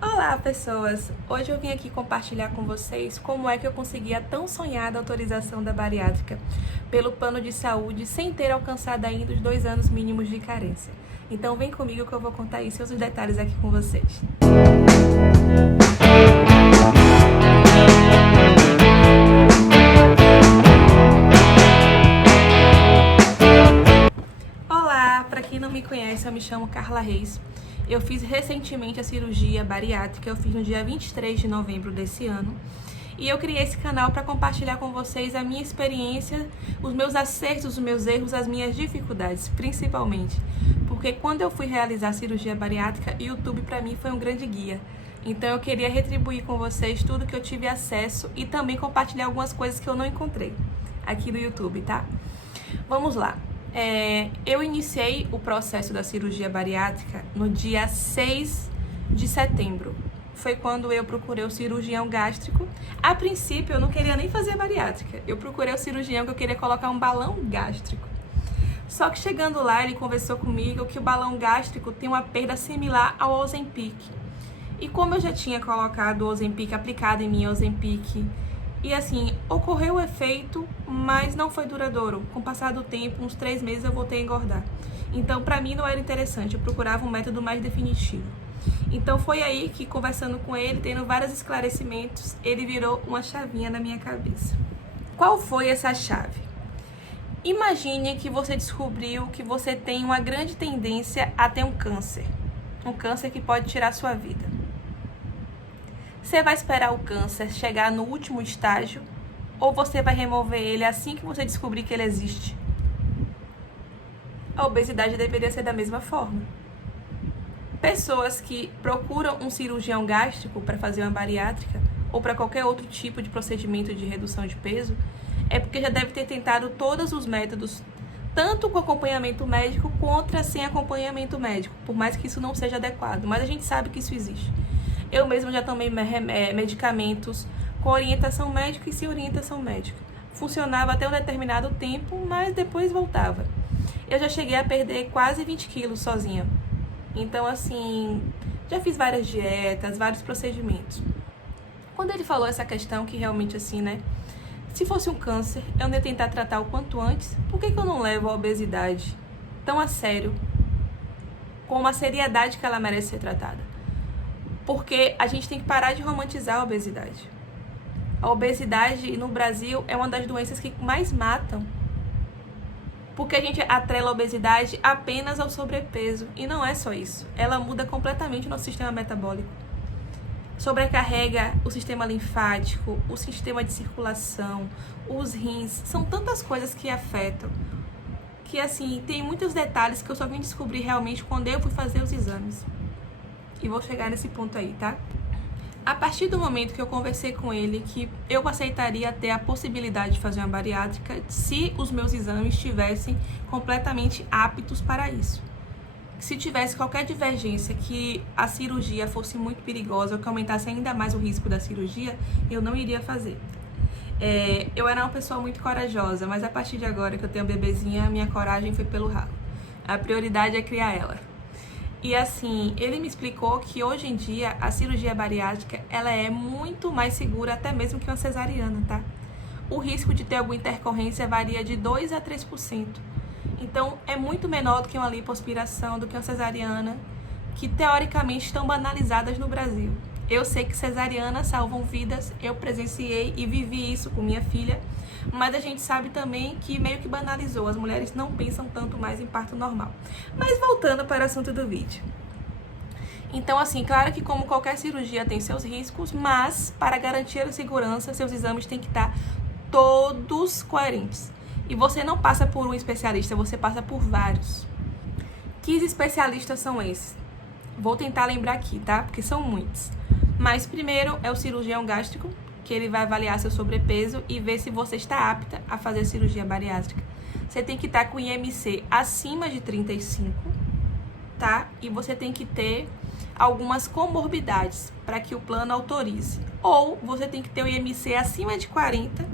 Olá, pessoas! Hoje eu vim aqui compartilhar com vocês como é que eu consegui a tão sonhada autorização da bariátrica pelo plano de saúde sem ter alcançado ainda os 2 anos mínimos de carência. Então vem comigo que eu vou contar isso e os detalhes aqui com vocês. Olá! Para quem não me conhece, eu me chamo Carla Reis. Eu fiz recentemente a cirurgia bariátrica, eu fiz no dia 23 de novembro desse ano. E eu criei esse canal para compartilhar com vocês a minha experiência, os meus acertos, os meus erros, as minhas dificuldades, principalmente. Porque quando eu fui realizar a cirurgia bariátrica, o YouTube para mim foi um grande guia. Então eu queria retribuir com vocês tudo que eu tive acesso e também compartilhar algumas coisas que eu não encontrei aqui no YouTube, tá? Vamos lá. Eu iniciei o processo da cirurgia bariátrica no dia 6 de setembro. Foi quando eu procurei o cirurgião gástrico. A princípio, eu não queria nem fazer a bariátrica. Eu procurei o cirurgião que eu queria colocar um balão gástrico. Só que chegando lá, ele conversou comigo que o balão gástrico tem uma perda similar ao Ozempic. E como eu já tinha colocado o Ozempic, aplicado em mim o Ozempic, e assim, ocorreu o efeito, mas não foi duradouro. Com o passar do tempo, uns 3 meses, eu voltei a engordar. Então, pra mim, não era interessante. Eu procurava um método mais definitivo. Então, foi aí que, conversando com ele, tendo vários esclarecimentos, ele virou uma chavinha na minha cabeça. Qual foi essa chave? Imagine que você descobriu que você tem uma grande tendência a ter um câncer. Um câncer que pode tirar sua vida. Você vai esperar o câncer chegar no último estágio ou você vai remover ele assim que você descobrir que ele existe? A obesidade deveria ser da mesma forma. Pessoas que procuram um cirurgião gástrico para fazer uma bariátrica ou para qualquer outro tipo de procedimento de redução de peso é porque já deve ter tentado todos os métodos, tanto com acompanhamento médico quanto sem acompanhamento médico, por mais que isso não seja adequado, mas a gente sabe que isso existe. Eu mesma já tomei medicamentos com orientação médica e sem orientação médica. Funcionava até um determinado tempo, mas depois voltava. Eu já cheguei a perder quase 20 quilos sozinha. Então, assim, já fiz várias dietas, vários procedimentos. Quando ele falou essa questão, que realmente assim, né? Se fosse um câncer, eu ia tentar tratar o quanto antes. Por que eu não levo a obesidade tão a sério, com uma seriedade que ela merece ser tratada? Porque a gente tem que parar de romantizar a obesidade. A obesidade no Brasil é uma das doenças que mais matam. Porque a gente atrela a obesidade apenas ao sobrepeso. E não é só isso. Ela muda completamente o nosso sistema metabólico. Sobrecarrega o sistema linfático, o sistema de circulação, os rins. São tantas coisas que afetam. Que assim, tem muitos detalhes que eu só vim descobrir realmente quando eu fui fazer os exames. E vou chegar nesse ponto aí, tá? A partir do momento que eu conversei com ele que eu aceitaria ter a possibilidade de fazer uma bariátrica se os meus exames estivessem completamente aptos para isso. Se tivesse qualquer divergência, que a cirurgia fosse muito perigosa ou que aumentasse ainda mais o risco da cirurgia, eu não iria fazer. Eu era uma pessoa muito corajosa, mas a partir de agora que eu tenho bebezinha, a minha coragem foi pelo ralo. A prioridade é criar ela. E assim, ele me explicou que hoje em dia a cirurgia bariátrica ela é muito mais segura até mesmo que uma cesariana, tá? O risco de ter alguma intercorrência varia de 2 a 3%. Então, é muito menor do que uma lipoaspiração, do que uma cesariana, que teoricamente estão banalizadas no Brasil. Eu sei que cesarianas salvam vidas, eu presenciei e vivi isso com minha filha, mas a gente sabe também que meio que banalizou, as mulheres não pensam tanto mais em parto normal. Mas voltando para o assunto do vídeo. Então, assim, claro que como qualquer cirurgia tem seus riscos, mas para garantir a segurança, seus exames têm que estar todos coerentes. E você não passa por um especialista, você passa por vários. Que especialistas são esses? Vou tentar lembrar aqui, tá? Porque são muitos. Mas primeiro é o cirurgião gástrico, que ele vai avaliar seu sobrepeso e ver se você está apta a fazer a cirurgia bariátrica. Você tem que estar com IMC acima de 35, tá? E você tem que ter algumas comorbidades para que o plano autorize. Ou você tem que ter o IMC acima de 40,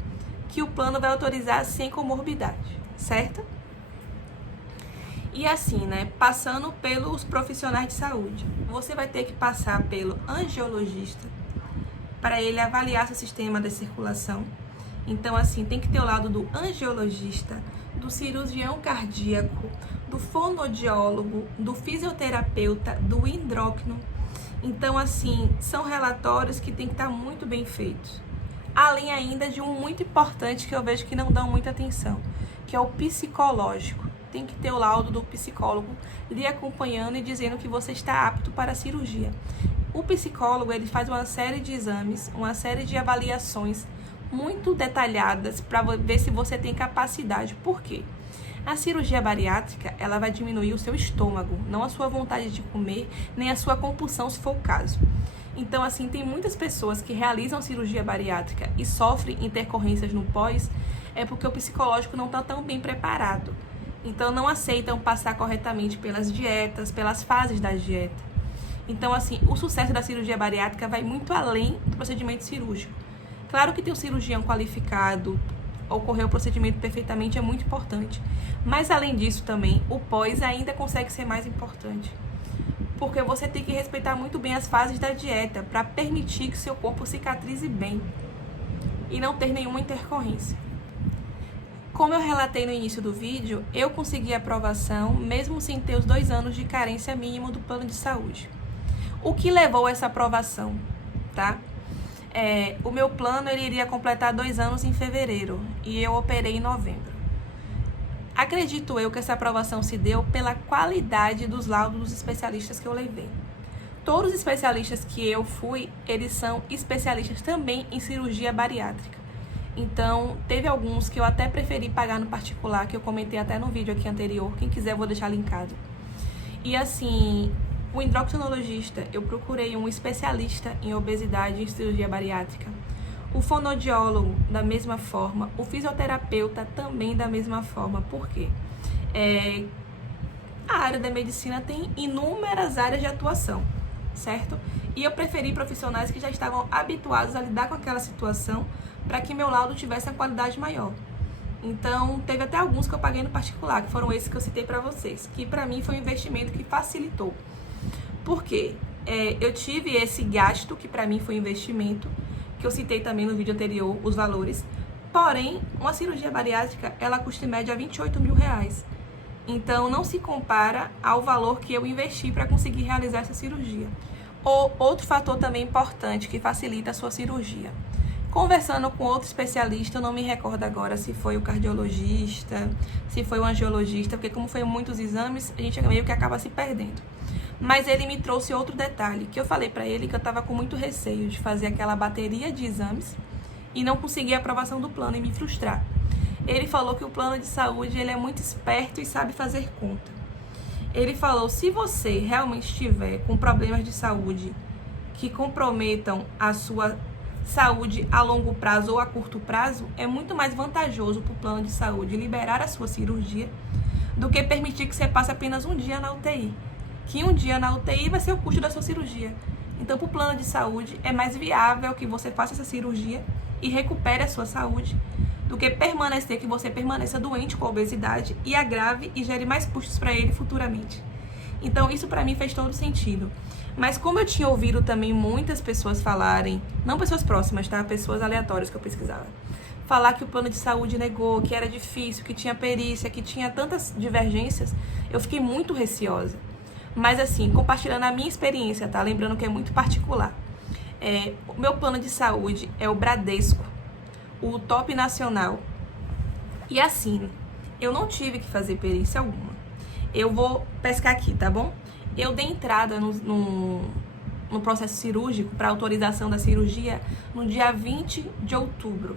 que o plano vai autorizar sem comorbidade, certo? E assim, né, passando pelos profissionais de saúde, você vai ter que passar pelo angiologista para ele avaliar seu sistema de circulação. Então, assim, tem que ter o lado do angiologista, do cirurgião cardíaco, do fonoaudiólogo, do fisioterapeuta, do endócrino. Então, assim, são relatórios que tem que estar muito bem feitos. Além ainda de um muito importante que eu vejo que não dão muita atenção, que é o psicológico. Tem que ter o laudo do psicólogo lhe acompanhando e dizendo que você está apto para a cirurgia. O psicólogo, ele faz uma série de exames, uma série de avaliações muito detalhadas para ver se você tem capacidade. Por quê? A cirurgia bariátrica, ela vai diminuir o seu estômago, não a sua vontade de comer, nem a sua compulsão, se for o caso. Então, assim, tem muitas pessoas que realizam cirurgia bariátrica e sofrem intercorrências no pós, é porque o psicológico não está tão bem preparado. Então, não aceitam passar corretamente pelas dietas, pelas fases da dieta. Então, assim, o sucesso da cirurgia bariátrica vai muito além do procedimento cirúrgico. Claro que ter um cirurgião qualificado, ocorrer o procedimento perfeitamente é muito importante. Mas, além disso também, o pós ainda consegue ser mais importante. Porque você tem que respeitar muito bem as fases da dieta para permitir que seu corpo cicatrize bem e não ter nenhuma intercorrência. Como eu relatei no início do vídeo, eu consegui aprovação mesmo sem ter os 2 anos de carência mínimo do plano de saúde. O que levou a essa aprovação, tá? O meu plano ele iria completar 2 anos em fevereiro e eu operei em novembro. Acredito eu que essa aprovação se deu pela qualidade dos laudos dos especialistas que eu levei. Todos os especialistas que eu fui, eles são especialistas também em cirurgia bariátrica. Então, teve alguns que eu até preferi pagar no particular, que eu comentei até no vídeo aqui anterior. Quem quiser, eu vou deixar linkado. E assim, o endocrinologista, eu procurei um especialista em obesidade e cirurgia bariátrica. O fonoaudiólogo, da mesma forma. O fisioterapeuta, também da mesma forma. Por quê? A área da medicina tem inúmeras áreas de atuação, certo? E eu preferi profissionais que já estavam habituados a lidar com aquela situação para que meu laudo tivesse a qualidade maior. Então, teve até alguns que eu paguei no particular, que foram esses que eu citei para vocês, que para mim foi um investimento que facilitou. Por quê? Eu tive esse gasto, que para mim foi investimento, que eu citei também no vídeo anterior, os valores. Porém, uma cirurgia bariátrica, ela custa em média R$28 mil. Então, não se compara ao valor que eu investi para conseguir realizar essa cirurgia. Outro fator também importante que facilita a sua cirurgia. Conversando com outro especialista, eu não me recordo agora se foi o cardiologista, se foi o angiologista, porque como foi muitos exames, a gente meio que acaba se perdendo. Mas ele me trouxe outro detalhe, que eu falei para ele que eu estava com muito receio de fazer aquela bateria de exames e não conseguir a aprovação do plano e me frustrar. Ele falou que o plano de saúde ele é muito esperto e sabe fazer conta. Ele falou, se você realmente estiver com problemas de saúde que comprometam a sua saúde a longo prazo ou a curto prazo, é muito mais vantajoso para o plano de saúde liberar a sua cirurgia do que permitir que você passe apenas um dia na UTI. Que um dia na UTI vai ser o custo da sua cirurgia. Então, para o plano de saúde, é mais viável que você faça essa cirurgia e recupere a sua saúde do que que você permaneça doente com obesidade e agrave e gere mais custos para ele futuramente. Então, isso para mim fez todo sentido. Mas como eu tinha ouvido também muitas pessoas falarem, não pessoas próximas, tá? Pessoas aleatórias que eu pesquisava, falar que o plano de saúde negou, que era difícil, que tinha perícia, que tinha tantas divergências, eu fiquei muito receosa. Mas assim, compartilhando a minha experiência, tá? Lembrando que é muito particular. O meu plano de saúde é o Bradesco, o top nacional. E assim, eu não tive que fazer perícia alguma. Eu vou pescar aqui, tá bom? Eu dei entrada no processo cirúrgico para autorização da cirurgia no dia 20 de outubro.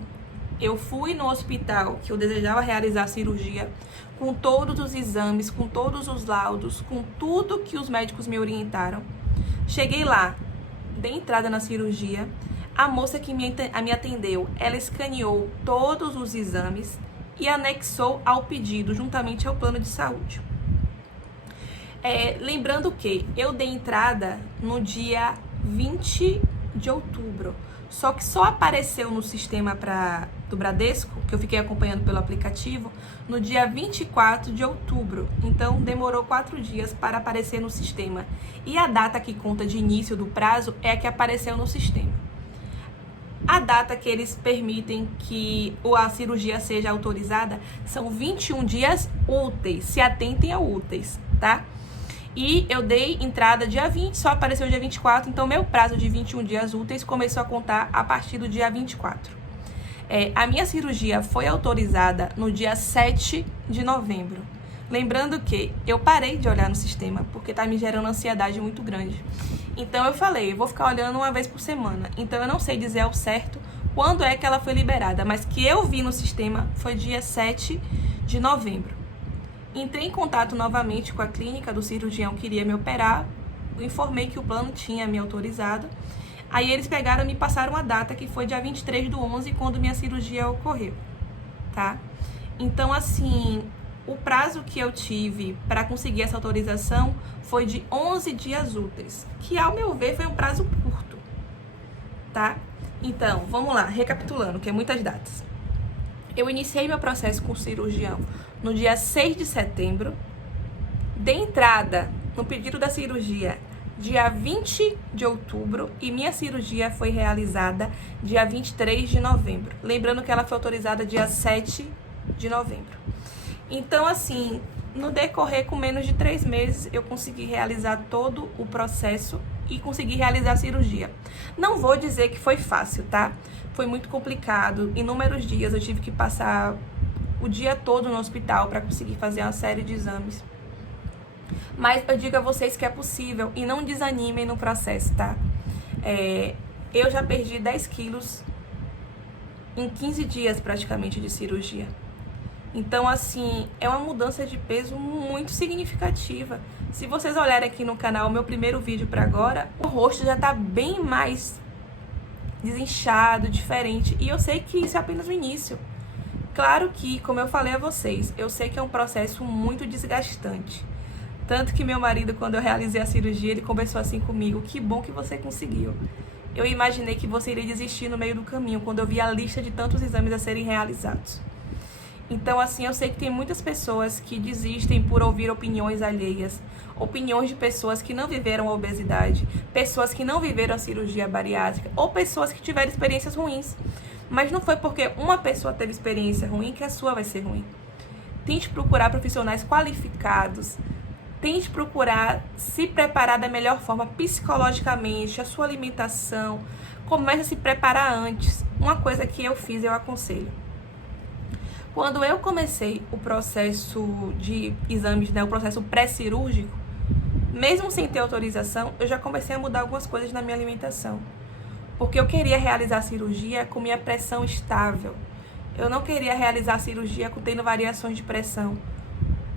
Eu fui no hospital que eu desejava realizar a cirurgia com todos os exames, com todos os laudos, com tudo que os médicos me orientaram. Cheguei lá, dei entrada na cirurgia. A moça que me atendeu, ela escaneou todos os exames e anexou ao pedido, juntamente ao plano de saúde. Lembrando que eu dei entrada no dia 20 de outubro. Só que só apareceu no sistema do Bradesco, que eu fiquei acompanhando pelo aplicativo, no dia 24 de outubro. Então, demorou 4 dias para aparecer no sistema. E a data que conta de início do prazo é a que apareceu no sistema. A data que eles permitem que a cirurgia seja autorizada são 21 dias úteis. Se atentem a úteis, tá? E eu dei entrada dia 20, só apareceu dia 24, então meu prazo de 21 dias úteis começou a contar a partir do dia 24. A minha cirurgia foi autorizada no dia 7 de novembro. Lembrando que eu parei de olhar no sistema, porque tá me gerando ansiedade muito grande. Então eu falei, eu vou ficar olhando uma vez por semana. Então eu não sei dizer ao certo quando é que ela foi liberada, mas que eu vi no sistema foi dia 7 de novembro. Entrei em contato novamente com a clínica do cirurgião que iria me operar, informei que o plano tinha me autorizado. Aí eles pegaram e me passaram a data, que foi dia 23/11, quando minha cirurgia ocorreu, tá? Então, assim, o prazo que eu tive para conseguir essa autorização foi de 11 dias úteis, que ao meu ver foi um prazo curto, tá? Então, vamos lá, recapitulando, que é muitas datas. Eu iniciei meu processo com o cirurgião no dia 6 de setembro, dei entrada no pedido da cirurgia dia 20 de outubro e minha cirurgia foi realizada dia 23 de novembro. Lembrando que ela foi autorizada dia 7 de novembro. Então, assim, no decorrer com menos de 3 meses, eu consegui realizar todo o processo e consegui realizar a cirurgia. Não vou dizer que foi fácil, tá? Foi muito complicado. Inúmeros dias eu tive que passar o dia todo no hospital para conseguir fazer uma série de exames. Mas eu digo a vocês que é possível e não desanimem no processo, tá? Eu já perdi 10 quilos em 15 dias praticamente de cirurgia. Então, assim, é uma mudança de peso muito significativa. Se vocês olharem aqui no canal, meu primeiro vídeo para agora, o rosto já tá bem mais desinchado, diferente. E eu sei que isso é apenas o início. Claro que, como eu falei a vocês, eu sei que é um processo muito desgastante. Tanto que meu marido, quando eu realizei a cirurgia, ele conversou assim comigo: que bom que você conseguiu. Eu imaginei que você iria desistir no meio do caminho, quando eu vi a lista de tantos exames a serem realizados. Então, assim, eu sei que tem muitas pessoas que desistem por ouvir opiniões alheias, opiniões de pessoas que não viveram a obesidade, pessoas que não viveram a cirurgia bariátrica, ou pessoas que tiveram experiências ruins. Mas não foi porque uma pessoa teve experiência ruim que a sua vai ser ruim. Tente procurar profissionais qualificados, tente procurar se preparar da melhor forma psicologicamente, a sua alimentação, comece a se preparar antes. Uma coisa que eu fiz, eu aconselho. Quando eu comecei o processo de exames, né, o processo pré-cirúrgico, mesmo sem ter autorização, eu já comecei a mudar algumas coisas na minha alimentação. Porque eu queria realizar a cirurgia com minha pressão estável. Eu não queria realizar a cirurgia tendo variações de pressão.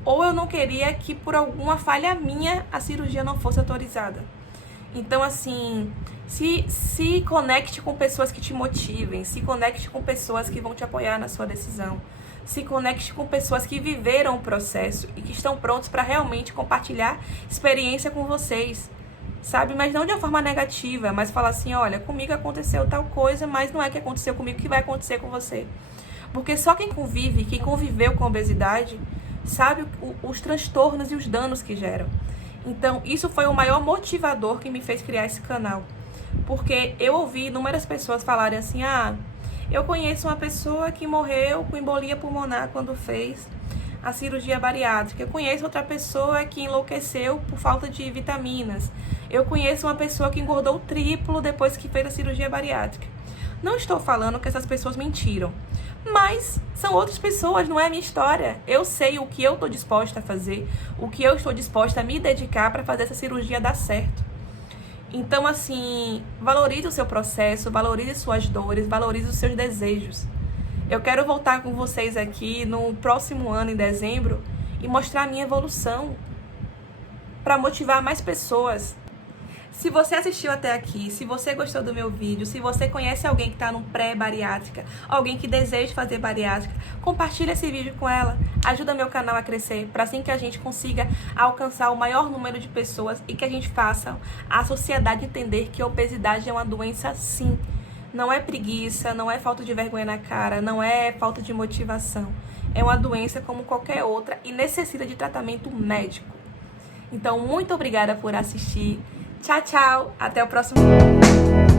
Ou eu não queria que, por alguma falha minha, a cirurgia não fosse autorizada. Então, assim, se conecte com pessoas que te motivem, se conecte com pessoas que vão te apoiar na sua decisão. Se conecte com pessoas que viveram o processo e que estão prontos para realmente compartilhar experiência com vocês, sabe? Mas não de uma forma negativa, mas falar assim: olha, comigo aconteceu tal coisa, mas não é que aconteceu comigo que vai acontecer com você. Porque só quem convive, quem conviveu com a obesidade, sabe os transtornos e os danos que geram. Então, isso foi o maior motivador que me fez criar esse canal. Porque eu ouvi inúmeras pessoas falarem assim: eu conheço uma pessoa que morreu com embolia pulmonar quando fez a cirurgia bariátrica. Eu conheço outra pessoa que enlouqueceu por falta de vitaminas. Eu conheço uma pessoa que engordou o triplo depois que fez a cirurgia bariátrica. Não estou falando que essas pessoas mentiram, mas são outras pessoas, não é a minha história. Eu sei o que eu estou disposta a fazer, o que eu estou disposta a me dedicar para fazer essa cirurgia dar certo. Então, assim, valorize o seu processo, valorize suas dores, valorize os seus desejos. Eu quero voltar com vocês aqui no próximo ano, em dezembro, e mostrar a minha evolução para motivar mais pessoas. Se você assistiu até aqui, se você gostou do meu vídeo, se você conhece alguém que está no pré-bariátrica, alguém que deseja fazer bariátrica, compartilha esse vídeo com ela, ajuda meu canal a crescer, para assim que a gente consiga alcançar o maior número de pessoas e que a gente faça a sociedade entender que a obesidade é uma doença sim. Não é preguiça, não é falta de vergonha na cara, não é falta de motivação. É uma doença como qualquer outra e necessita de tratamento médico. Então, muito obrigada por assistir. Tchau, tchau. Até o próximo vídeo.